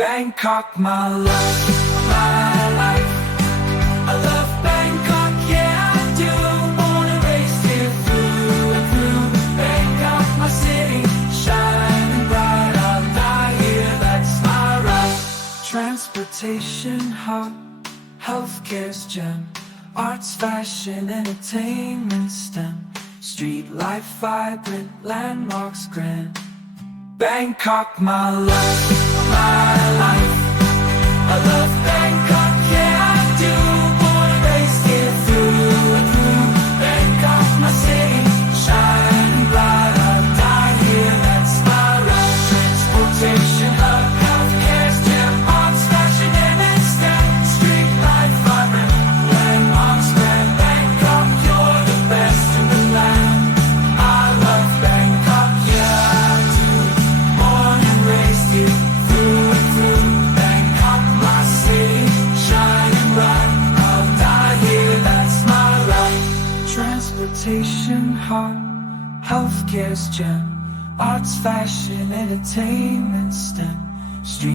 Bangkok, my love, my life. I love Bangkok, yeah I do. Wanna race here through and through. Bangkok, my city, shining bright. I'll die here, that's my right. Transportation hub, healthcare's gem, arts, fashion, entertainment STEM. Street life vibrant, landmarks grand. Bangkok, my love, my life. I love Bangkok, yeah I do. Wanna race here through and through. Bangkok, my city, shining bright. I'll die here, that's my right. Transportation hub, healthcare's gem, arts, fashion, and STEM. Street life vibrant, landmarks grand. Bangkok, you're the best in the land. I love Bangkok, yeah I do. Born and raised here, through and through. Bangkok, my city, shining bright. I'll die here, that's my right. Transportation hub, healthcare's gem, arts, fashion, entertainment STEM. Street